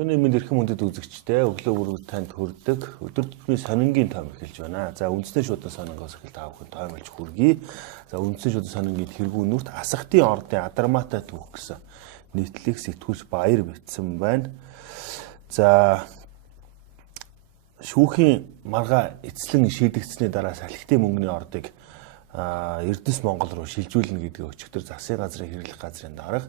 Өглөөний мэнд эрхэм хүндэт үзэгчтэй өглөө бүрүүд танд хүрдэг. Өдөр тутмын сонингийн тоом эхэлж байна. За үндэсний шуудан сонингоос эхэл та бүхэн тоомлж хүргэе. За үндэсний шуудан сонингийн тэргүүн нүрт асгатын ордын Адармаатай түүх гэсэн нийтлэг сэтгүүлч Баяр бичсэн байна. За шүүхийн маргаа эцлэн шийдэгдсэний дараа салхитын мөнгөний ордыг Эрдэс Монгол руу шилжүүлнэ гэдгийг өчигдөр засгийн газрын хэрэглэх газрын дарга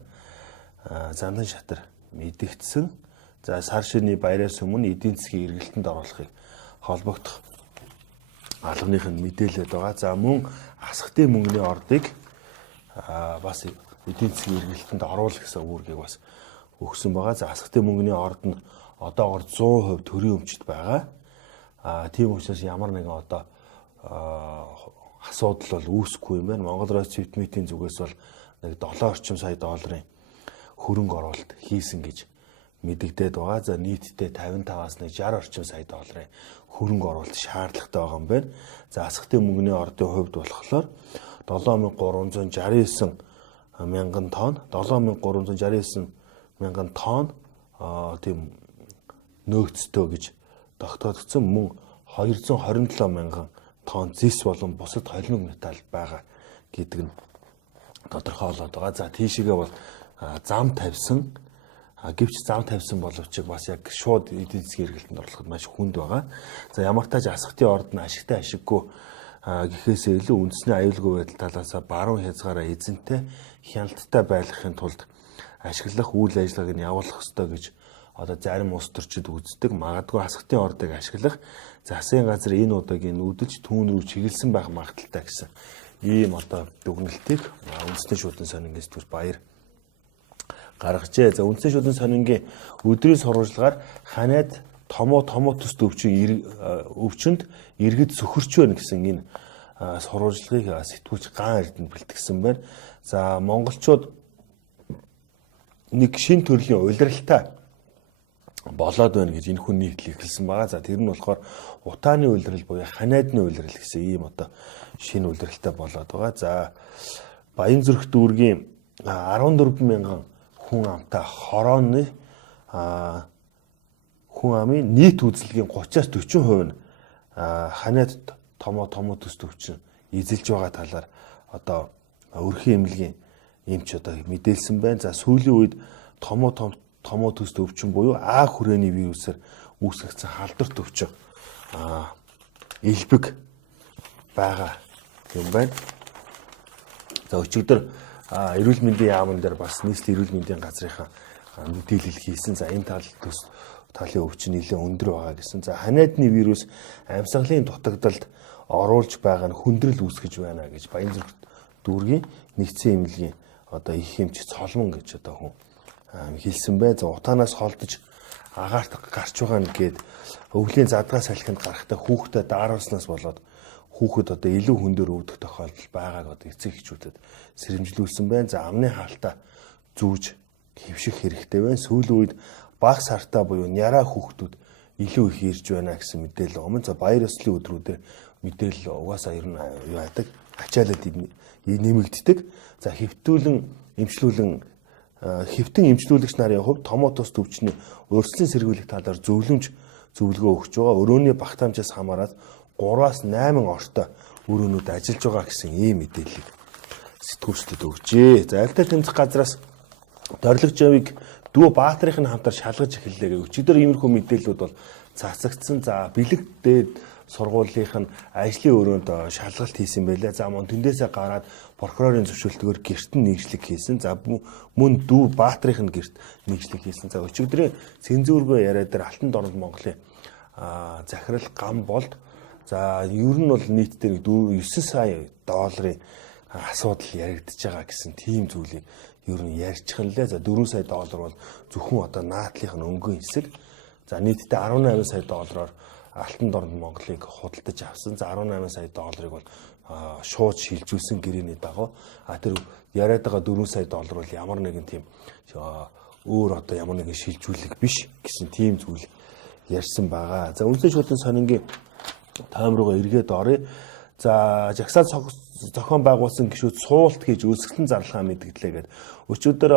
Зандан Шатар мэдэгдсэн. За сар ширний баяраас өмнө эдийн засгийн эргэлтэнд оруулахыг холбогдох албаных нь мэдээлээд байгаа. За мөн асгатын мөнгөний ордыг бас эдийн засгийн эргэлтэнд оруулах гэсэн үүргийг бас өгсөн байгаа. За асгатын мөнгөний орд нь одоогоор 100% төрийн өмчт байгаа. Тийм учраас ямар нэгэн одоо асуудал бол үүсэхгүй юм байна. Монгол Ройц Цэвтмитийн зүгээс бол нэг 7 орчим сая долларын хөрөнгө оруулалт хийсэн гэж мэдэгдээд байгаа. За нийтдээ 55-аас 60 орчим сая долларын хөрөнгө оруулалт шаардлагатай байгаа юм байна. За асгатын мөнгөний ордын хувьд болохоор 7369 мянган тонн, 7369 мянган тонн тийм нөөцтэй гэж тогтоогдсон. Мөн 227 мянган тонн зис болон бусад холимог металл байгаа гэдэг нь тодорхойлоод байгаа. За тийшээгээ бол зам тавьсан. Гэвч зам тавьсан боловч бас яг шууд эдийн засгийн эргэлтэнд оруулахад маш хүнд байгаа. За ямар тааж асгатын орд нь ашигтай ашиггүй гэхээсээ илүү үндэсний аюулгүй байдал талаас баруун хязгаараа эзэнтэй хяналттай байлгахын тулд ашиглах үйл ажиллагааг нь явуулах ёстой гэж одоо зарим улс төрчид үздэг. Магадгүй асгатын ордыг ашиглах засгийн газар энэ удаагийн үдэж түүн рүү чиглэсэн байх магадaltaй гэсэн ийм одоо дүгнэлтийг үндэсний шуудан сонингийн сэтгүүлч Баяр гаргажээ. За үндэсний шуудан сонингийн өдрийн сурвалжлагаар ханаад томоо төс өвчөнд иргэд сөхөрч байна гэсэн энэ сурвалжлагыг сэтгүүлч Ган Эрдэнэ бэлтгэсэн байна. За монголчууд нэг шин төрлийн улиралтай болоод байна гэж энэ хүн нийтлэл эхэлсэн байгаа. За тэр нь болохоор утааны улирал буюу ханаадны улирал гэсэн ийм одоо шинэ улиралтай болоод байгаа. За Баянзүрх дүүргийн 14 мянган хүн амтай хорооны хүн амын нийт үзэлгийн 30-аас 40% нь ханаад томоо төс төвчин эзэлж байгаа талаар одоо өрхийн эмнэлгийн эмч одоо мэдээлсэн байна. За сүүлийн үед томоо төс төвчин буюу А хүрээний вирусаар үүсгэгдсэн халдвар төвчин элбэг байгаа юм байна. За өчигдөр эрүүл мэндийн яамн дээр бас нийслэлийн эрүүл мэндийн газрынхаа мэдээлэл хийсэн. За энэ талын өвчин нэлээд өндөр байгаа гэсэн. За ханаадны вирус амьсгалын дутагдалд оруулж байгаа нь хүндрэл үүсгэж байна гэж Баянзүрх дүүргийн нэгдсэн эмнэлгийн одоо их эмч Цолмон гэж одоо хүн хэлсэн бай. За утаанаас холдож агаарт гарч байгаа нь гээд өвлийн задгаа салхинд гарахтаа хүүхдэд дааруулснаас болоод хүүхэд одоо илүү хүндээр өвдөх тохиолдол байгааг одоо эцэг эхчүүдэд сэрэмжлүүлсэн байна. За амны хаалтаа зүүж хэвших хэрэгтэй байна. Сүүлийн үед бага сартаа буюу няраа хүүхдүүд илүү их ирж байна гэсэн мэдээлэл өгөн. За баяр ёслолын өдрүүдээр мэдээлэл угаасаа ер нь юу яадаг ачаалаад нэмэгддэг. За хэвтэн эмчлүүлэгч нарын хувьд томоо төс төвчний урьдчилан сэргийлэх талаар зөвлөгөө өгч байгаа. Өрөөний багтаамжаас хамаарат 3-8 ортой өрөөнүүд ажиллаж байгаа гэсэн ийм мэдээллийг сэтгүүлчдэд өгчээ. За альтай тэмцэх газраас Дорлог Жавиг дүү Баатарын хамтар шалгаж эхэллээ. Өчигдөр иймэрхүү мэдээллүүд бол цацагдсан. За бэлэг дээд сургуулийн ажлын өрөөнд шалгалт хийсэн байлээ. За мөн тэндээсээ гараад прокурорын зөвшөөрлөгөөр гэрт нь нийслэг хийсэн. За мөн дүү Баатарын гэрт нийслэг хийсэн. За өчигдрийн цензургүй яриа дээр Алтан дорнод Монголын захирал гам болд. За ер нь бол нийтдээ 9 сая долларын асуудал яригдж байгаа гэсэн тийм зүйлийг ер нь ярьчихсан лээ. За 4 сая доллар бол зөвхөн одоо наадлынх нь өнгөн хэсэг. За нийтдээ 18 сая доллараар Алтан дорнод Монголыг худалдаж авсан. За 18 сая долларыг бол шууд шилжүүлсэн гэрээний дагуу. Тэр яриад байгаа 4 сая доллар бол ямар нэгэн тийм өөр одоо ямар нэгэн шилжүүлэг биш гэсэн тийм зүйл ярьсан байгаа. За үндэсний шуудан сонингийн таам руугаа эргээд оръё. За жагсаал зохион байгуулсан гишүүд суулт хийж өсгөлэн зарлахаа мэдгдлээ гэдэг. Өчигдөр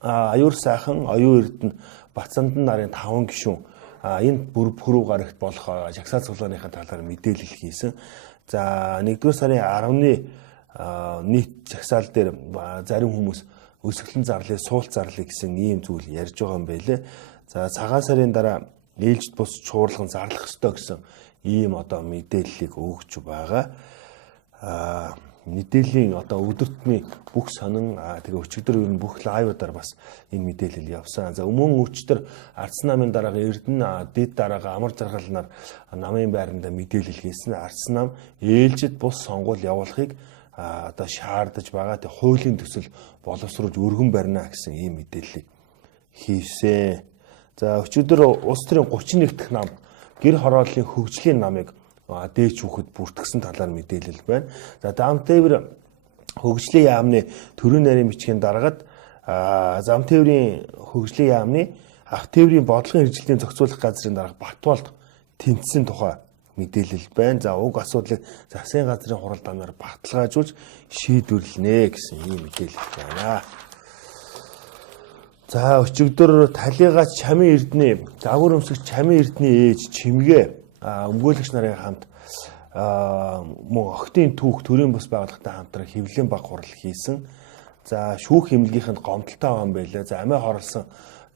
аюур сайхан, оюун эрдэнэ Батцандан нарын 5 гишүүн энэ пүрэв гарагт болох жагсаал цуглааныхаа талаар мэдээлэл хийсэн. За 1-р сарын 10-ны нийт жагсаал дээр зарим хүмүүс өсгөлэн зарлыг, суулт зарлыг гэсэн ийм зүйл ярьж байгаа юм байлээ. За цагаан сарын дараа ээлжид бус чуурлан зарлах ёстой гэсэн ийм одоо мэдээллийг өгч байгаа. Мэдээллийн одоо өдөртний бүх сонин тэгээ өчигдөр ер нь бүх лайвуудаар бас энэ мэдээлэл явсан. За өмнө өчтөр Ардсан намын дарга Эрдэнэ дэд дарга амар жаргалнаар намын байранда мэдээлэл хийсэн. Ардсан нам ээлжид бус сонгуул явуулахыг одоо шаардаж байгаа. Тэг хуулийн төсөл боловсруулж өргөн барина гэсэн ийм мэдээллийг хийсэн. За өчигдөр улс төрийн 31 дахь нам гэр хорооллын хөгжлийн намыг дээч хүүхэд бүртгэсэн талаар мэдээлэл байна. За Замтээвэр хөгжлийн яамны төрийн нарийн бичгийн даргад Замтээврийн хөгжлийн яамны ах тээврийн бодлогын хэрэгжилтийн зохицуулах газрын дарга Батболд тэмцсэн тухай мэдээлэл байна. За уг асуудлыг засгийн газрын хурал даанаар баталгаажуулж шийдвэрлэнэ гэсэн ийм мэдээлэл байна. За өчигдөр талигач Чамын Эрдэнэ загвар өмсгч Чамын Эрдэнэ ээж Чимгээ өмгөөлөгч нарын хамт мөн охтын түүх төрийн бус байгууллагатай хамтран хэвлэлийн баг хурал хийсэн. За шүүх эмнэлгийнхэнд гомдолтой байгаа юм байлаа. За амиа хорлсон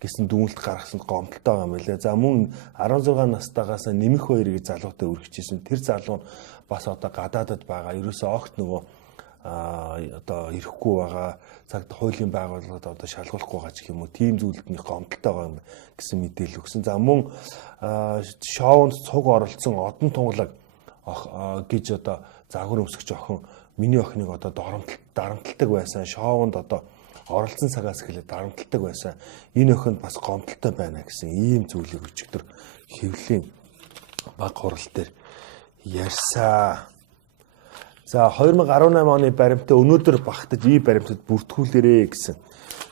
гэсэн дүгнэлт гаргасанд гомдолтой байгаа юм байлаа. За мөн 16 настайгаас нэмэх хоёрыг залуутай өргөжчихсэн. Тэр залуу нь бас одоо гадаадад байгаа. Ерөөсөө огт нөгөө одоо ирэхгүй байгаа. Цагт хуулийн байгууллагад одоо шалгуулахгүй байгаа гэх юм уу. Тийм зүйлдний гомдолтой байгаа юм гэсэн мэдээлэл өгсөн. За мөн шоунд цуг оролцсон Одон Тунгалаг гэж одоо загвар өмсгч охин миний охиныг одоо дарамталдаг байсан. Шоунд одоо оролцсон цагаас эхлээд дарамталдаг байсан. Энэ охинд бас гомдолтой байна гэсэн ийм зүйлийг өчигдөр хэвлэлийн баг хурал дээр ярьсан. За 2018 оны баримтаа өнөөдөр багтаж ий баримтад бүртгүүлээрэ гэсэн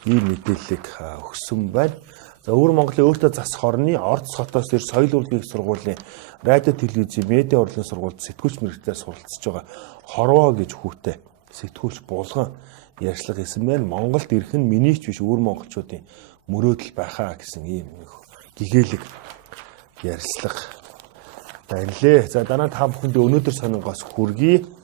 ийм мэдээллийг өгсөн байна. За өвөр Монголын өөртөө засах орны Орос хотоос ир соёл урлагийн сургуулийн радио телевизийн медиа урлагийн сургуульд сэтгүүлч мэргэжлээр суралцж байгаа Хорвоо гэж хүүтэй сэтгүүлч Булган ярьцлага хийсэн байна. Монголд ирэх нь миний ч биш өвөр монголчуудын мөрөөдөл байхаа гэсэн ийм гэгээлэг ярьцлага байна лээ. За дараа та бүхэнд өнөөдөр сонингоос хүргэе.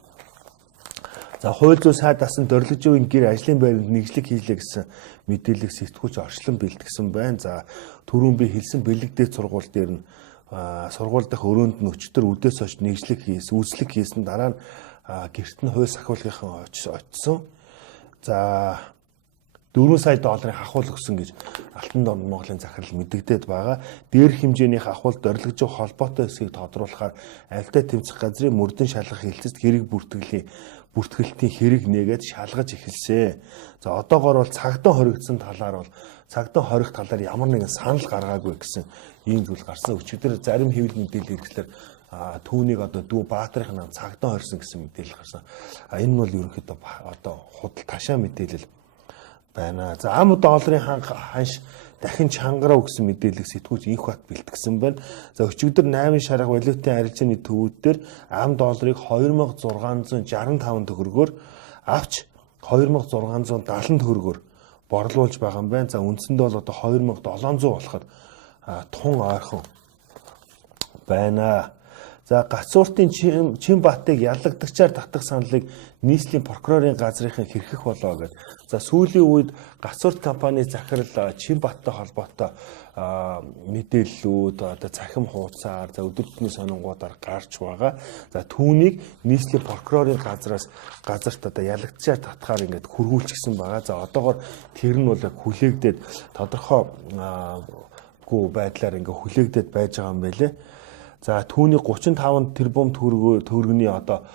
За хууль зүйн сайд дасан Дорилживын гэр ажлын байранд нэгжлэг хийлээ гэсэн мэдээлэл сэтгүүлч орчлон бэлтгэсэн байна. За түрүүн би хэлсэн бэлэгдээд сургууль дээр нь сургууль дахь өрөөнд нь өчтөр үдээс хойш нэгжлэг хийсэн, үзлэг хийсэн дараа нь гэрт нь хууль сахиулгынхан очсон. За 4 сая долларын хахуул өгсөн гэж Алтан дорн Монголын захирал мэдэгдээд байгаа. Дээрх хэмжээнийх хахуул Дорилжив холбоотой эсэхийг тодруулахаар авилтаа тэмцэх газрын мөрдөн шалгах хэлцэст хэрэг бүртгэлтийн хэрэг нээгээд шалгаж эхэлсэн. За одоогоор бол цагдаа хоригдсон талаар бол цагдаа хорих талаар ямар нэгэн санал гаргаагүй гэсэн ийм зүйл гарсан. Өчигдөр зарим хэвлэл мэдээлэл хэрэглэлээр түүнийг одоо дүү Баатарын нам цагдаа хорьсон гэсэн мэдээлэл гарсан. Энэ нь бол ерөнхийдөө одоо худал ташаа мэдээлэл байна. За ам долларын ханш дахин чангараа гэсэн мэдээлэл сэтгүүлч инх бат бэлтгэсэн байна. За өчигдөр 8 шарга валютын арилжааны төвүүд дээр ам долларыг 2665 төгрөгөөр авч 2670 төгрөгөөр борлуулж байгаа юм байна. За үндсэндээ бол одоо 2700 болоход тун ойрхон байна. За гацууртын Чимбатыг ялагдагчаар татах саналыг нийслэлийн прокурорын газрынхан хэрхэх болоо гэдэг. За сүүлийн үед гацуурт компани захирал Чимбаттай холбоотой мэдээллүүд одоо цахим хуудасаар за өдөртний сонингуудаар гарч байгаа. За түүнийг нийслэлийн прокурорын газраас газарт одоо ялагдагчаар татахаар ингээд хөргүүлчихсэн байгаа. За одоогоор тэр нь бол хүлээгдээд тодорхой байдлаар ингээд хүлээгдээд байж байгаа юм байлээ. За түүний 35 тэрбум төгрөгийн одоо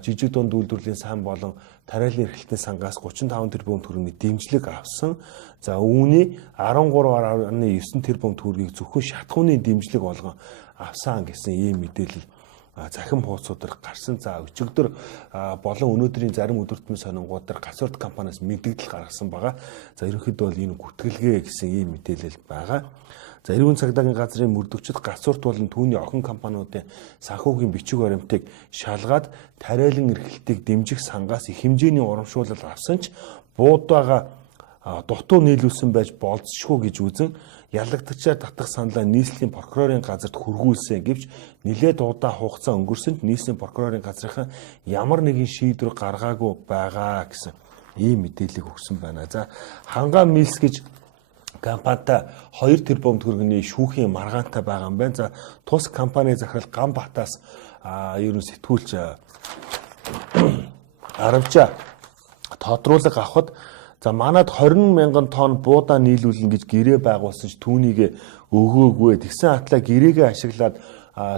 жижиг дунд үйлдвэрлэлийн сан болон тариалан эрхлэлтийн сангаас 35 тэрбум төгрөгийн дэмжлэг авсан. За үүний 13.9 тэрбум төгрөгийг зөвхөн шатхууны дэмжлэг болгон авсан гэсэн ийм мэдээлэл захим хуудасуудаар гарсан. За өчигдөр болон өнөөдрийн зарим өдөртмөн сонингуудаар гацуурт компаниас мэдээлэл гаргасан байгаа. За ерөнхийдөө бол энэ гүтгэлгээ гэсэн ийм мэдээлэл байгаа. За эрүүн цагдаагийн газрын мөрдөгчд гацуурт болон түүний охин компаниудын санхүүгийн бичиг баримтыг шалгаад тариалан эрхлэлтийг дэмжих сангаас их хэмжээний урамшуулал авсан ч бууд байгаа дутуу нийлүүлсэн байж болзошгүй гэж үзэн ялагдагчаар татах саналаа нийслэлийн прокурорын газарт хүргүүлсэн гэвч нэлээд удаа хугацаа өнгөрсөнд нийслэлийн прокурорын газрынхан ямар нэгэн шийдвэр гаргаагүй байгаа гэсэн ийм мэдээллийг өгсөн байна. За Хангаан Милс гэж компанитай 2 тэрбум төгрөгийн шүүхийн маргаантай байгаа юм байна. За тус компани захирал Ганбатаас ер нь сэтгүүлч Аравжа тодруулга авахд за манад 20 мянган тонн буудаа нийлүүлнэ гэж гэрээ байгуулсан ч түүнийг өгөөгүй. Тэгсэн атлаа гэрээгээ ашиглаад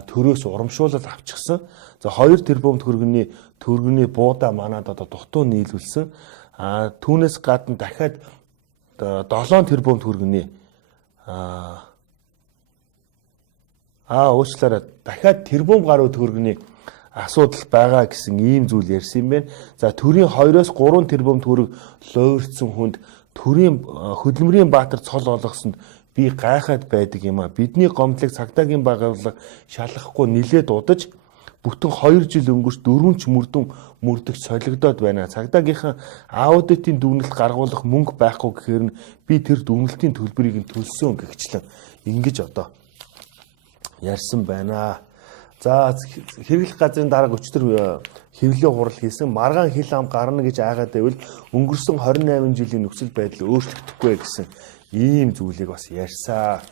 төрөөс урамшуулал авчихсан. За 2 тэрбум төгрөгийн буудаа манад одоо дутуу нийлүүлсэн. Түүнээс гадна дахиад 7 тэрбум төгрөгийн уучлаарай дахиад тэрбум гаруй төгрөгийн асуудал байгаа гэсэн ийм зүйл ярьсан юм байна. За төрийн 2-3 тэрбум төгрөг лойрцсон хүнд төрийн хөдөлмөрийн баатар цол олгосонд би гайхаад байдаг юм а. Бидний гомдлыг цагдаагийн байгууллага шалгахгүй нилээд удаж бүтэн 2 жил өнгөрч 4 ч мөрдөгч солигдоод байна. Цагдаагийнхан аудитын дүгнэлт гаргуулах мөнгө байхгүй гэхээр нь би тэр дүгнэлтийн төлбөрийг нь төлсөн гэгчлэн ингэж одоо ярьсан байна. За хэрэглэх газрын дарга өчтөр хэвлэлийн хурал хийсэн маргаан хил ам гарна гэж айгаад байвал өнгөрсөн 28 жилийн нөхцөл байдал өөрчлөгдөхгүй гэсэн ийм зүйлийг бас ярьсан.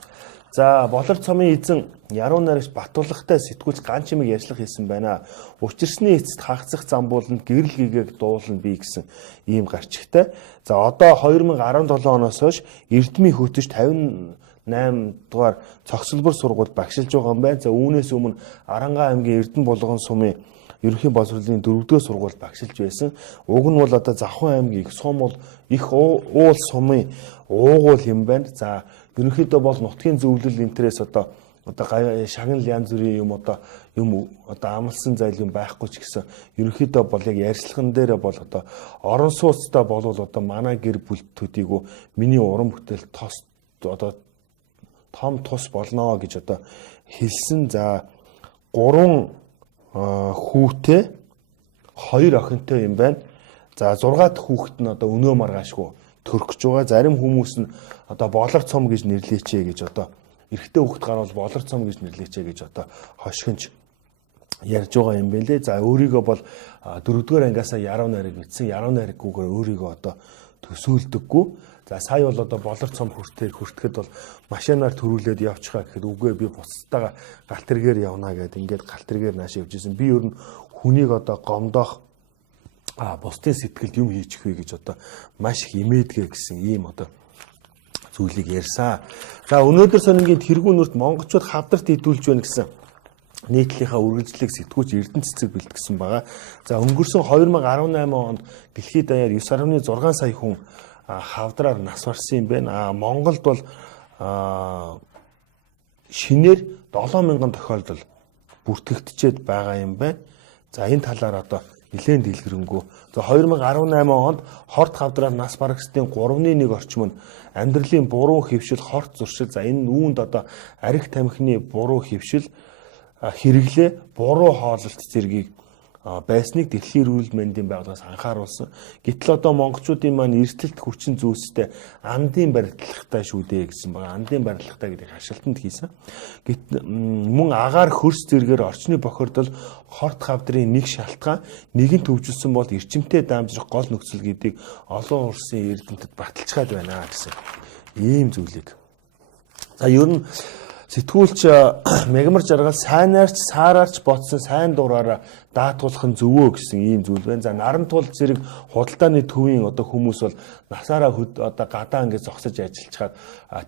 За болор цомын эзэн яруу найрагч Батулгатай сэтгүүлч Ганчимыг ярьслах хийсэн байна. Учирсны эцэст хагацах замбууланд гэрэл гэгээг дуулна би гэсэн ийм гарчигтай. За одоо 2017 оноос хойш Эрдмийн хөтөж 58 дугаар цогцлбор сургууль багшилж байгаа юм байна. За үүнээс өмнө Арангаа аймгийн Эрдэнэ булган сумын ерөнхий боловсролын 4-р сургууль багшилж байсан. Уг нь бол одоо Завхан аймгийн их сум их уул сумын уугуул юм байна. За ерөнхийдөө бол нутгийн зөвлөл интерес одоо шагнал янз бүрийн юм амлсан зайл юм байхгүй ч гэсэн ерөнхийдөө бол яг ярьцлаган дээр бол одоо орон сууцтай болвол одоо манай гэр бүл төдийгөө миний уран бүтээл том тус болно гэж одоо хэлсэн. За 3 хүүтэй 2 охинтой юм байна. За 6 дахь хүүхэд нь одоо өнөө маргаашгүй төрөх гэж байгаа. Зарим хүмүүс нь одоо болор цом гэж нэрлэечээ гэж одоо эрэгтэй хүүхэд гарвал болор цом гэж нэрлэечээ гэж одоо хошигнж ярьж байгаа юм байна лээ. За өөрийгөө бол 4-р ангиасаа яруу найраг мэдсэн. Яруу найраггүйгээр өөрийгөө одоо төсөөлдөггүй. За сая бол одоо болор цом хүртэхэд бол машинаар төрүүлээд явчихаа гэхэд үгүй би буцтайгаа галт тэргээр явна гэдэг ингээд галт тэргээр нааш явж исэн. Би ер нь хүнийг одоо гомдоох бусдын сэтгэлд юм хийчих вэ гэж одоо маш их имээдгээ гэсэн ийм одоо зүйлийг ярьсан. За өнөөдөр сонингийн тэргүүн нүрт монголчууд хавдарт идүүлж байна гэсэн нийтлэлийнхаа үргэлжлэлийг сэтгүүлч Эрдэнэ цэцэг бэлтгэсэн байгаа. За өнгөрсөн 2018 онд дэлхийд даяар 9.6 сая хүн хавдраар нас барсан юм байна. Монголд бол шинээр 7000 тохиолдол бүртгэгдчихэд байгаа юм байна. За энэ талаар одоо нэлээд дэлгэрэнгүй. За 2018 онд хорт хавдраар нас барагчдын 3/1 орчим нь амьдралын буруу хэвшил, хорт зуршил. За энэ үүнд одоо арх тамхины буруу хэвшил, хэрэглээ, буруу хооллолт зэргийг байсныг Дэлхийн эрүүл мэндийн байгууллагаас анхааруулсан. Гэтэл одоо монголчуудын маань эрсдэлт хүчин зүйлстэй андын барилгатай шүү дээ гэсэн байгаа. Андын барилгатай гэдэг хашилтанд хийсэн. Мөн агаар хөрс зэргээр орчны бохирдол хорт хавдрын нэг шалтгаан нэгэн төвжүүлсэн бол эрчимтэй даамжрах гол нөхцөл гэдгийг олон улсын эрдэмтэд баталчихад байна гэсэн ийм зүйлийг. За ер нь сэтгүүлч Мягмар Жаргал сайнаарч саараарч ботсон сайн дураараа даатгуулах нь зөвөө гэсэн ийм зүйл байна. За наран тул зэрэг худалдааны төвийн одоо хүмүүс бол насаараа одоо гадаа ингээд зогсож ажиллаж чад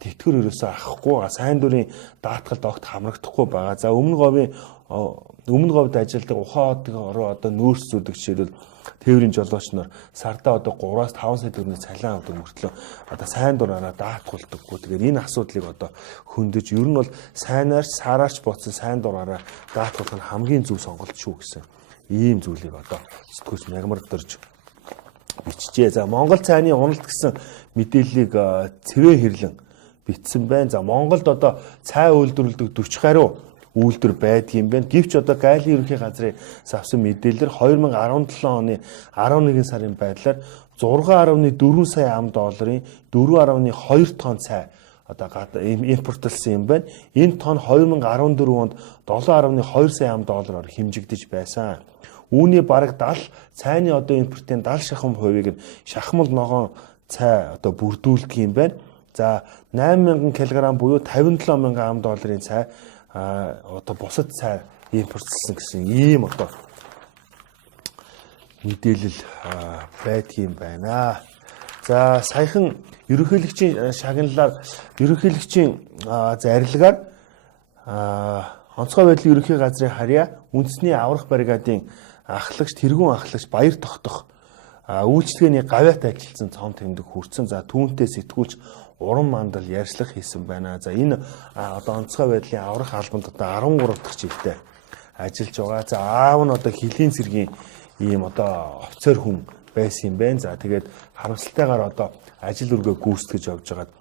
тэтгэр өрөөсөө авахгүй сайн дурын даатгалд огт хамрагдахгүй байгаа. За өмнө говьд ажилладаг ухаан одоо нөөц зүдэг жишээлбэл тээврийн жолооч нар сардаа одоо 3-5 сая төгрөгийн цалин авдаг мөртлөө одоо сайн дураараа даатгуулдаггүй. Тэгэхээр энэ асуудлыг одоо хөндөж ер нь бол сайнаарч саараарч ботсон сайн дураараа даатгуулах нь хамгийн зөв сонголт шүү гэсэн ийм зүйлийг одоо сэтгүүлч Мягмар дөрж бичжээ. За Монгол цайны уналт гэсэн мэдээллийг цэвэн хэрлэн бичсэн байна. За Монголд одоо цай үйлдвэрлэдэг 40 гаруй үйлдвэр байдгийн байна. Гэвч одоо Гайлийн ерөнхий газрын авсан мэдээлэлээр 2017 оны 11 сарын байдлаар 6.4 сая ам долларын 4.2 тонн цай одоо импортлсон юм байна. Энэ тонн 2014 онд 7.2 сая ам доллараар хэмжигдэж байсан. Үүний бараг 70 цайны одоо импортын 70 шахам хувийг шахмал ногоон цай одоо бүрдүүлдэг юм байна. За 8000 кг буюу 57000 ам долларын цай одоо бусад цай импортлсон гэсэн ийм одоо мэдээлэл байдгийм байна. За саяхан ерөнхийлөгчийн шагналаар ерөнхийлөгчийн зарилгаар онцгой байдлын ерөнхий газрын харьяа үндэсний аврах бригадын ахлагч тэргүүн ахлагч Баяр Тогтох үйлчлэгээний гавьяат ажилласан цом тэмдэг хүрсэн. За түүнтэй сэтгүүлч уран мандал ярьцлах хийсэн байна. За энэ одоо онцгой байдлын аврах албанд одоо 13 дахь жилдээ ажиллаж байгаа. За аав нь одоо хилийн цэргийн ийм одоо офицер хүн байсан юм байна. За тэгээд харамсалтайгаар одоо ажил үргээ гүйцэтгэж явж байгаад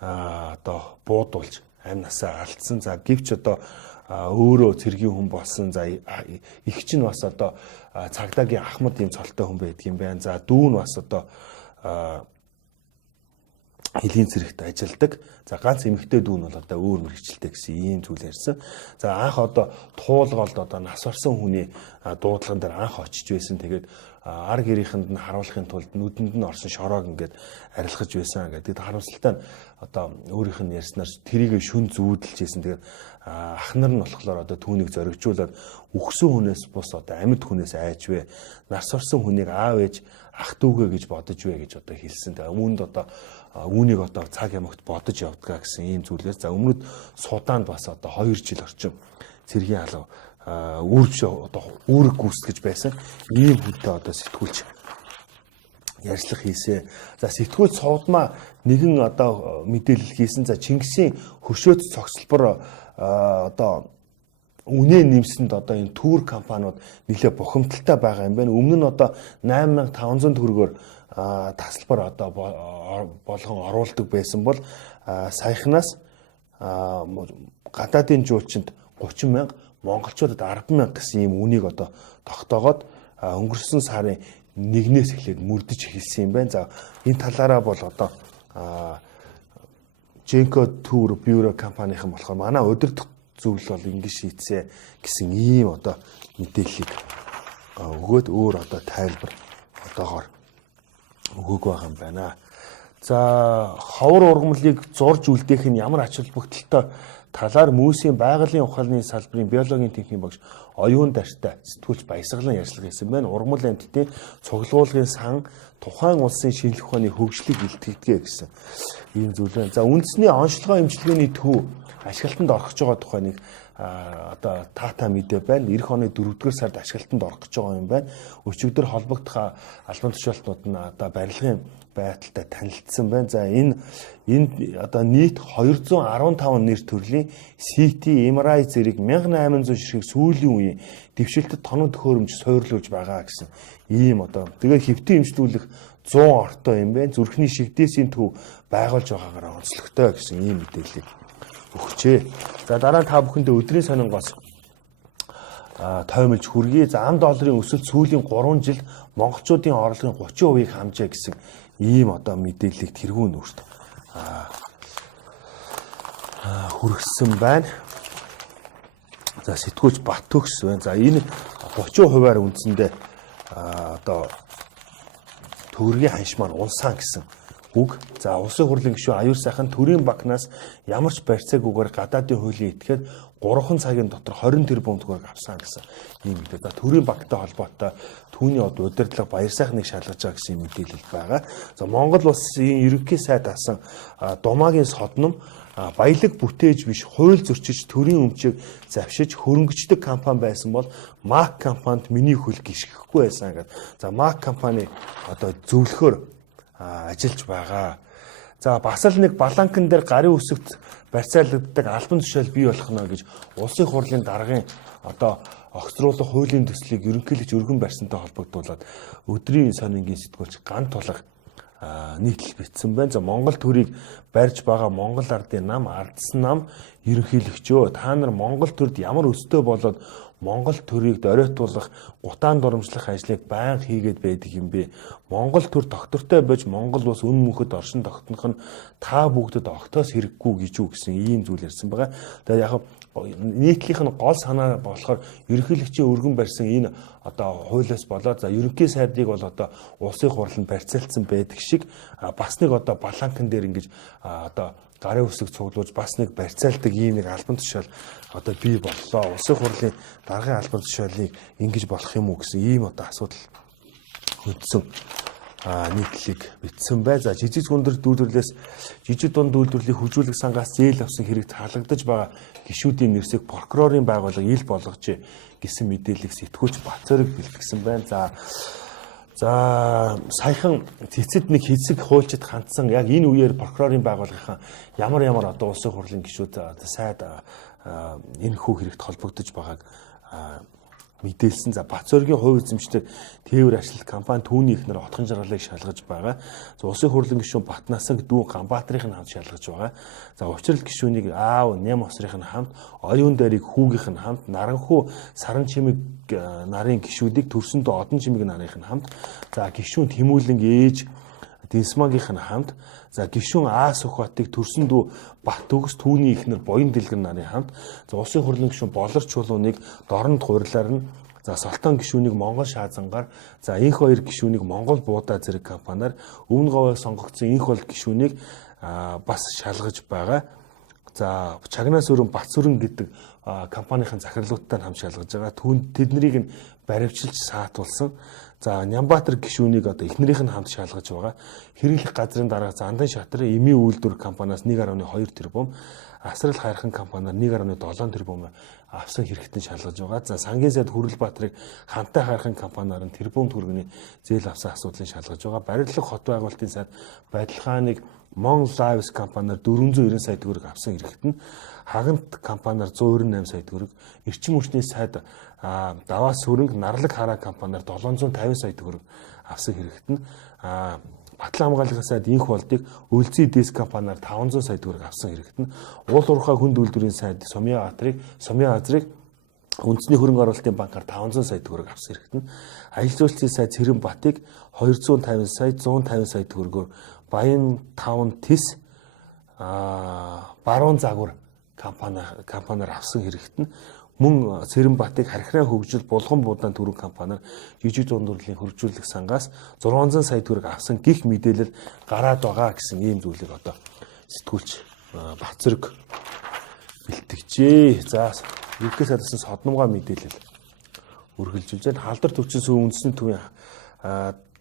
одоо буудуулж амь насаа алдсан. За гэвч одоо өөрөө цэргийн хүн болсон. За их чинь бас одоо цагдаагийн Ахмад ийм цолтой хүн байдаг юм байна. За дүү нь бас одоо хилийн цэрэгт ажилладаг. За ганц эмэгтэй дүү нь бол одоо өөр мэргэжилтэй гэсэн ийм зүйл ярьсан. За анх одоо туулгалд одоо нас орсон хүний дуудлаган дээр анх очиж байсан. Тэгээд ар гэрийнхэнд нь харуулахын тулд нүдэнд нь орсон шороог ингээд арилгаж байсан гэдэг. Харамсалтай нь одоо өөрийнх нь ярьснаар тэрийг шүн зүүдэлж байсан. Тэгээд ах нар нь болохоор одоо түүнийг зоригжуулаад үхсэн хүнээс бус одоо амьд хүнээс айжвэ. Нас орсон хүнийг аав ээж ах дүүгээ гэж бодож вэ гэж одоо хэлсэн. Тэгээд үүнд одоо үүнийг одоо цаг ямагт бодож явдгаа гэсэн ийм зүйлээс за өмнөд Судаанд бас одоо 2 жил орчим цэргийн алга үүрэг одоо үүрэг гүйцэтгэж байсан ийм хүнтэй одоо сэтгүүлч ярьцлах хийсэн. За сэтгүүлч Сувдмаа нэгэн одоо мэдээлэл хийсэн. За Чингисийн хөшөөт цогцлбор одоо үнэ нэмсэнд одоо энэ тур компаниуд нэлээд бухимдалтай байгаа юм байна. Өмнө нь одоо 8500 төгрөгөөр тасалбар одоо болгон оруулдаг байсан бол саяхнаас гадаадын жуулчинд 30,000, монголчуудад 10,000 гэсэн ийм үнийг одоо тогтоогоод өнгөрсөн сарын 1-ээс эхлээд мөрдөж эхэлсэн юм байна. За энэ талаараа бол одоо Genco Tour Bureau компанийн болохоор манай удирдах зүйл бол ингэ шийдсэн гэсэн ийм одоо мэдээллийг өгөөд өөр одоо тайлбар одоогоор өгөөг байгаа юм байна. За ховор ургамлыг зурж үлдээх нь ямар ач холбогдолтой талаар Мөсийн байгалийн ухаалны салбарын биологийн тэнхимийн багш оюун дартай сэтгүүлч Баясгалан ярьцлага хийсэн байна. Ургамал амьтдын цуглуулгын сан тухайн улсын шинжлэх ухааны хөгжлийг илтгэдэг гэсэн ийм зүйл байна. За үндэсний онцлогоо эмчилгээний төв ашиглалтанд орох байгаа тухай нэг одоо таата мэдээ байна. Ирэх оны 4-р сард ашиглалтанд орох гэж байгаа юм байна. Өчигдөр холбогдох албан тушаалтнууд нь одоо барилгын байдалтай танилцсан байна. За энэ одоо нийт 215 нэр төрлийн CT, MRI зэрэг 1800 ширхэг сүүлийн үеийн дэвшилтэд тоног төхөөрөмж суйрлуулж байгаа гэсэн ийм одоо тэгээ хэвтэн эмчлүүлэх 100 ортой юм байна. Зүрхний шигдээсийн төв байгуулж байгаагаар онцлогтой гэсэн ийм мэдээлэл өгчээ. За дараа нь та бүхэндээ өдрийн сонингоос тоомлж хүргэе. За ам долларын өсөлт сүүлийн 3 жилд монголчуудын орлогын 30%-ийг хамжээ гэсэн ийм одоо мэдээллийг тэргүүн өөрт хүргэсэн байна. За сэтгүүлч Баттөгс байна. За энэ 30%-аар үндсэндээ одоо төгрөгийн ханш маань унсан гэсэн үг. За улсын хурлын гишүүн Аюур сайхан төрийн банкнаас ямар ч барьцаагүйгээр гадаадын хуулийн этгээд 3 цагийн дотор 20 тэрбум төгрөг авсан гэсэн ийм мэдээ. За төрийн банктай холбоотой түүний удирдлага Баяр сайхныг шалгаж байгаа гэсэн мэдээлэл байгаа. За Монгол улсын ерөнхий сайд асан Думаагийн содном баялаг бүтээж биш хууль зөрчиж төрийн өмчийг завшиж хөрөнгөчдөг компани байсан бол МАК компанид миний хөл гიშгэхгүй байсан гэдэг. За МАК компани одоо зөвлөхөөр ажиллаж байгаа. За бас л нэг баланкн дээр гарын үсэгт барьцаалагддаг албан тушаал бий болох нь гэж улсын хурлын даргын одоо огцруулах хуулийн төслийг ерөнхийлөгч өргөн барьсантай холбогдуулаад өдрийн сонингийн сэтгүүлч Ган Тулга нийтлэл бичсэн байна. За Монгол төрийг барьж байгаа Монгол ардын нам, ардсан нам ерөнхийлөгчөө та нар Монгол төрд ямар өстэй болоод Монгол төрийг доройтуулах, гутаан дурамжлах ажлыг байнга хийгээд байдаг юм бэ? Монгол төр доктортой байж Монгол улс үн мөнхөд оршин тогтнох нь та бүгдэд огтоос хэрэггүй гэж юу гэсэн ийм зүйл ярьсан байгаа. Тэгээ яг нийтлийнх нь гол санаа болохоор ерөнхийлөгчийн өргөн барьсан энэ одоо хуулиас болоод за ерөнхий сайдыг бол одоо улсын хурланд барьцаалсан байдаг шиг бас нэг одоо баланкан дээр ингэж одоо гарын үсэг цуглуулж бас нэг барьцаалдаг ийм нэг албан тушаал одоо бий боллоо. Улсын хурлын даргын албан тушаалыг ингэж болох юм уу гэсэн ийм одоо асуудал хөдсөн нийтлэлийг бичсэн бай. За жижиг гүндэр дүүлдэрлээс жижиг дунд үйлдвэрлэлийг хөгжүүлэх сангаас зээл авсан хэрэг таалагдаж байгаа гишүүдийн нэрсийг прокурорын байгууллага ил болгож гэсэн мэдээллийг сэтгүүлч Бацорыг бэлтгэсэн байна. За саяхан цэцэд нэг хэсэг хуульчид хандсан яг энэ үеэр прокурорын байгууллагын ямар одоо улсын хурлын гишүүд сайд энэ хүү хэрэгт холбогдож байгааг мэдээлсэн. За Бацоргийн хувь эзэмшдэг тээвэр ажилт компани түүний ихнэр отхон жаргалыг шалгаж байгаа. За улсын хурлын гишүүн Батнасаг дүү Ганбаатарын хамт шалгаж байгаа. За учрал гишүүнийг аав Нэм осрын хамт, оюун дайрыг хүүгийнх нь хамт, наранхуу саран чимэг нарын гишүүдийг төрсөндөө одон чимэг нарынх нь хамт, за гишүүн Тэмүүлэн ээж Динсмагийнх нь хамт, за гишүүн Аас Ухбатыг төрсөндөө Бат Төгс түүний ихнэр Буян Дэлгэр нарын хамт, за улсын хурлын гишүүн Болор Чулууныг Дорнод гурилаар нь, за Солтон гишүүнийг Монгол Шаазангаар, за Инх хоёр гишүүнийг Монгол Буудаа зэрэг компаниар, Өмнө Говьыг сонгогдсон Инх бол гишүүнийг бас шалгаж байгаа. За Чагнаас өрөн Бацүрэн гэдэг компанийн захирлуудтай хамт шалгаж байгаа. Тэднийг нь баривчилж саатуулсан. За Нямбаатар гишүүнийг одоо эхнэрийнх нь хамт шалгаж байгаа. Хэрэглэх газрын дарга Зандан Шатар Эми үйлдвэр компаниас 1.2 тэрбум, Асрал хайрхан компаниар 1.7 тэрбум авсан хэрэгтэн шалгаж байгаа. За Сангийн сайд Хүрлбаатрыг Хантай хайрхан компаниар нь тэрбум төгрөгийн зээл авсан асуудлыг шалгаж байгаа. Барилга хот байгуулалтын сайд Байдалхааныг Mon Lives компаниар 490 сая төгрөг авсан хэрэгтэн, Хагант компаниар 198 сая төгрөг, Эрчим хүчний сайд Даваас хөрөнгө Нарлаг хараа компаниар 750 сая төгрөг авсан хэрэгтэн, Батлан хамгааллын сайд Инх болдыг Өлзий Дэс компаниар 500 сая төгрөг авсан хэрэгтэн, Уул Уурхай хүнд үйлдвэрийн сайд Сумья Азрыг үндэсний хөрөнгө оруулалтын банкар 500 сая төгрөг авсан хэрэгтэн, Аялал жуулчлалын сайд Цэрэн Батыг 250 сая 150 сая төгрөгөөр Баян Таван Тис Баруун Загвар компаниар авсан хэрэгтэн, мөн Цэрэн Батыг Хархираа хөгжил Булган Буудаан төрөв компаниар жижиг дунд үйлдвэрлэлийн хөгжүүлэх сангаас 600 сая төгрөг авсан гих мэдээлэл гараад байгаа гэсэн ийм зүйлийг одоо сэтгүүлч Бацорыг бэлтгэжээ. За ерөнхий сайдаас содномгоо мэдээлэл үргэлжилж байна. Халдар төвчин сүүн үндэсний төвийн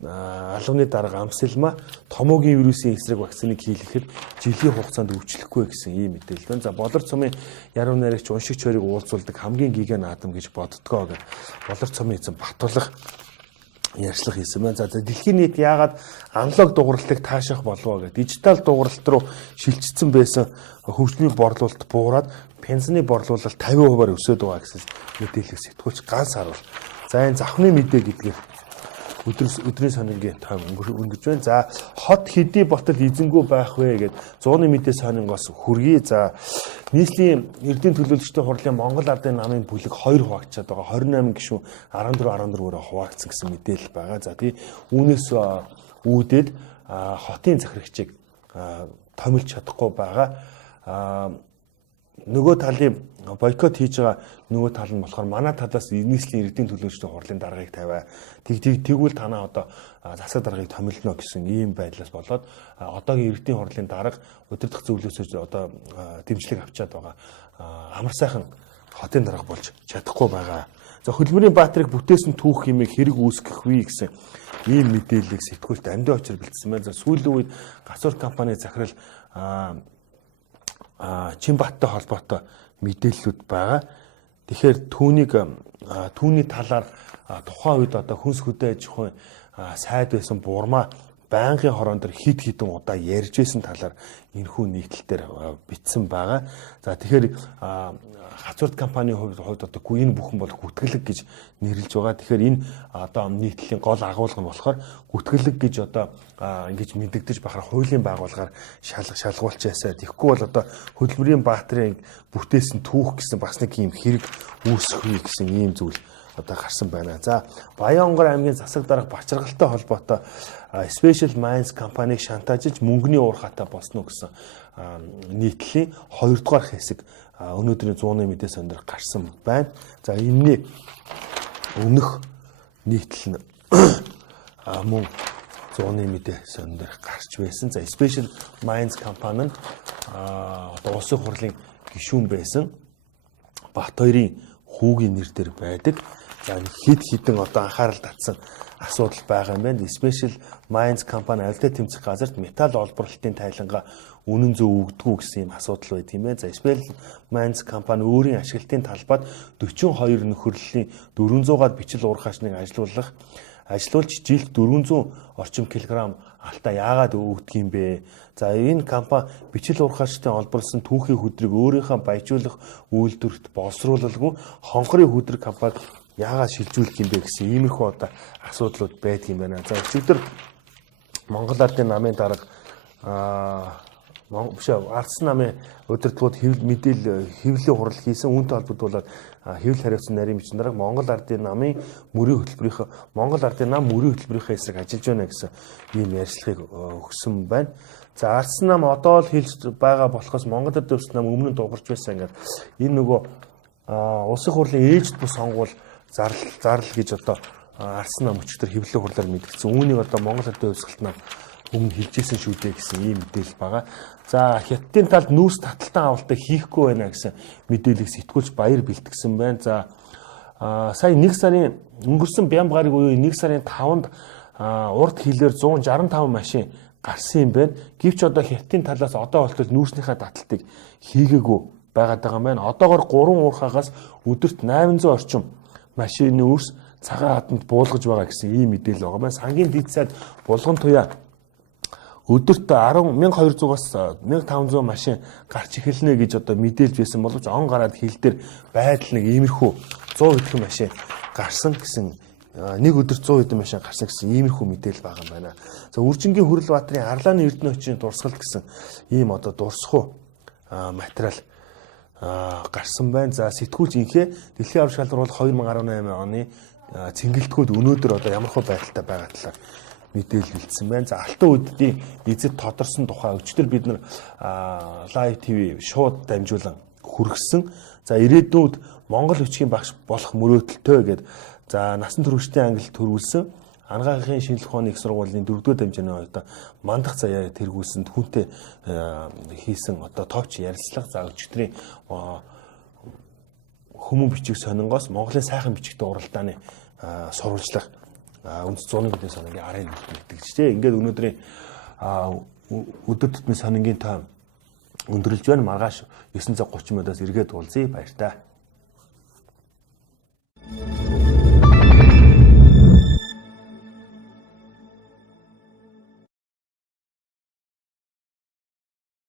албаны дарга Амсэлма томоогийн вирусын эсрэг вакциныг хийлгэхэд жилийн хугацаанд өвчлөхгүй гэсэн ийм мэдээлэл байна. За Болор цомын яруу найрагч уншигч хоёрыг уулзуулдаг хамгийн гиган наадам гэж боддгоо гэж Болор цомын эзэн Батулах ярьцлага хийсэн байна. За дэлхийн нийт яагаад аналог дугуйлтыг таашаах болов вэ? Дижитал дугуйлт руу шилжчихсэн байсан хөгжмийн борлуулалт буураад пенсны борлуулалт 50%-аар өсөд байгаа гэсэн мэдээлэл сэтгүүлч ганц харуул. За энэ завхны мэдээ гэдгээр өдрийн сонингийн тойм өнгөж байна. За хот хэдий ботол эзэнгүй байх вэ гэд 100-ны мэдээ сонингоос хүргэе. За нийслэлийн эрдэнэ төлөөлөгчдийн хурлын Монгол ардын намын бүлэг 2 хуваагдчихад байгаа. 28 гишүүн 14-14-өөр хуваагдсан гэсэн мэдээлэл байгаа. За тий үүнээс үүдээд хотын захирагчийг томилж чадахгүй байгаа. Нөгөө талын бойкот хийж байгаа нөгөө тал нь болохоор манай талаас нийслэлийн эрдэнэ төлөөлөгчдийн хурлын даргаыг тавиа. Тэгвэл танаа одоо засаг даргаыг томилно гэсэн ийм байдлаас болоод одоогийн эрдэнэ хурлын дарга удирдах зөвлөөсөө одоо дэмжлэг авчаад байгаа. Амар сайхан хотын дарга болж чадахгүй байгаа. За Хөлбөрийн Баатрыг бүтээсэн түүх хэмээг хэрэг үүсгэх вэ гэсэн ийм мэдээллийг сэтгүүлт амдын очор бэлдсэн байна. За сүүлийн үед Гацуур компани захирал Чимбаттай холбоотой мэдээллүүд байгаа. Тэгэхээр түүний талаар тухайн үед одоо хүнс хөдөө аж ахуйн сайд байсан Бурмаа байнгын хорон дээр хид хідэн удаа ярьж байсан талаар энэхүү нийтлэлээр бичсэн байгаа. За тэгэхээр хацуурт компанийн хувьд одоо гүйн бүхэн бол гүтгэлэг гэж нэрлэж байгаа. Тэгэхээр энэ одоо нийтлэлийн гол агуулга нь болохоор гүтгэлэг гэж одоо ингэж мэдэгдэж бахаар хуулийн байгууллагаар шалгуулчаасаа. Тэгэхгүй бол одоо хөдөлмөрийн баатрын бүтээсэн түүх гэсэн бас нэг юм хэрэг үүсэх үе гэсэн ийм зүйл одоо гарсан байна. За Баянгор аймгийн засаг дарга бачиргалтай холбоотой Special Mines компанийг шантажиж мөнгөний уур хатаа болсон уу гэсэн нийтлэлийн 2 дугаар хэсэг өнөөдрийн 100-ны мэдээ сондөр гарсан байна. За энэний өмнөх нийтлэл нь мөн 100-ны мэдээ сондөр гарч байсан. За Special Mines компани нь одоо улсын хурлын гишүүн байсан Батбаярын хүүгийн нэр дээр байдаг. За хид хідэн одоо анхаарал татсан асуудал байгаа юм байна. Special Mines компани авилтаа тэмцэх газарт металл олборлолтын тайлангаа үнэн зөв өгдөггүй гэсэн юм асуудал байт юм байна. За Special Mines компани өөрийн ашиглалтын талбайд 42 нөхөрлөлийн 400-аад бичил уурхаачныг ажилуулж жилд 400 орчим килограмм алтаа яагаад өгдөг юм бэ? За энэ компани бичил уурхаачтай олборлсон түүхийн хөдрийг өөрийнхөө баяжуулах үйлдвэрт боловсруулалгүй хонхрын хөдрөг компани яагаад шилжүүлэх юм бэ гэсэн иймэрхүү одоо асуудлууд байдаг юм байна. За өчигдөр Монгол Ардын намын дарга Ардс намын удирдлагууд хэвлэлийн хурал хийсэн үүнтэй холбогдуулаад хэвлэл хариуцсан нарийн бичгийн дарга Монгол Ардын намын мөрийн хөтөлбөрийнхээ эсрэг ажиллаж байна гэсэн ийм ярьцлагыг өгсөн байна. За Ардс нам одоо л хэлж байгаа болохоос Монгол Ардын нам өмнө нь дуурч байсан ингээд энэ нөгөө улсын хурлын ээжд бус сонгуул зарлал гэж одоо Ардс нам өчтөр хэвлэлийн хурлаар мэдгдсэн. Үүнийг одоо Монгол Ардын хувьсгалт нам өмнө хэлжсэн шүү дээ гэсэн ийм мэдээлэл байгаа. За Хятадын талд нүүрс таталтан авалтаа хийхгүй байна гэсэн мэдээллийг сэтгүүлч Баяр бэлтгэсэн байна. За сая 1 сарын өнгөрсөн Бямбгарыг буюу 1 сарын 5-нд урд хилээр 165 машин гарсан юм байна. Гэвч одоо Хятадын талаас одоо болтол нүүрснийхээ таталтыг хийгээгүй байгаад байгаа юм байна. Одоогоор 3 уурхаагаас өдөрт 800 орчим машины үрс цагаан хатанд буулгаж байгаа гэсэн ийм мэдээлэл байгаа байна. Сангийн дэд сайд Булган туяа өдөрт 1200-аас 1500 машин гарч эхэлнэ гэж одоо мэдээлж байсан боловч он гараад хил дээр байдал нэг иймэрхүү 100 хэдхэн машин гарсан гэсэн нэг өдөрт 100 хэдэн машин гарсан гэсэн иймэрхүү мэдээлэл байгаа юм байна. За Үржингийн Хүрлбаатрын Арлааны Эрдэнэ очийн дурсгалт гэсэн ийм одоо дурсхуу материал гарсан байна. За сэтгүүлч инхээ дэлхийн аварга шалгаруулах 2018 оны цэнгэлтгүүд өнөөдөр одоо ямархуу байдалтай байгаа талаар мэдээлэл бэлдсэн байна. За алтан үддийн эзэд тодорсон тухай өчтөр бид нар лайв ТV шууд дамжуулан хүргэсэн. За ирээдүйд Монгол хүчгийн багш болох мөрөөдөлтөө гэдэг за насан туршидын ангилалд төрүүлсэн анагаахын шинжлэх ухааны их сургуулийн 4-р дамжааны одоо мандах заяа тэргүүлсэн түүнтэй хийсэн одоо товч ярилцлага за өчтөрийн хүмүүн бичиг сонингоос Монголын сайхан бичигтэй уралдааны сурвалжлах үндэс 100-ны мэдээ сонингийн арын нэгтгэжтэй. Ингээд өнөөдрийн өдөр тутмын сонингийн тоо өндөрлж байна. Маргааш 9:30 минутаас эргээд уулзъя. Баяр таа.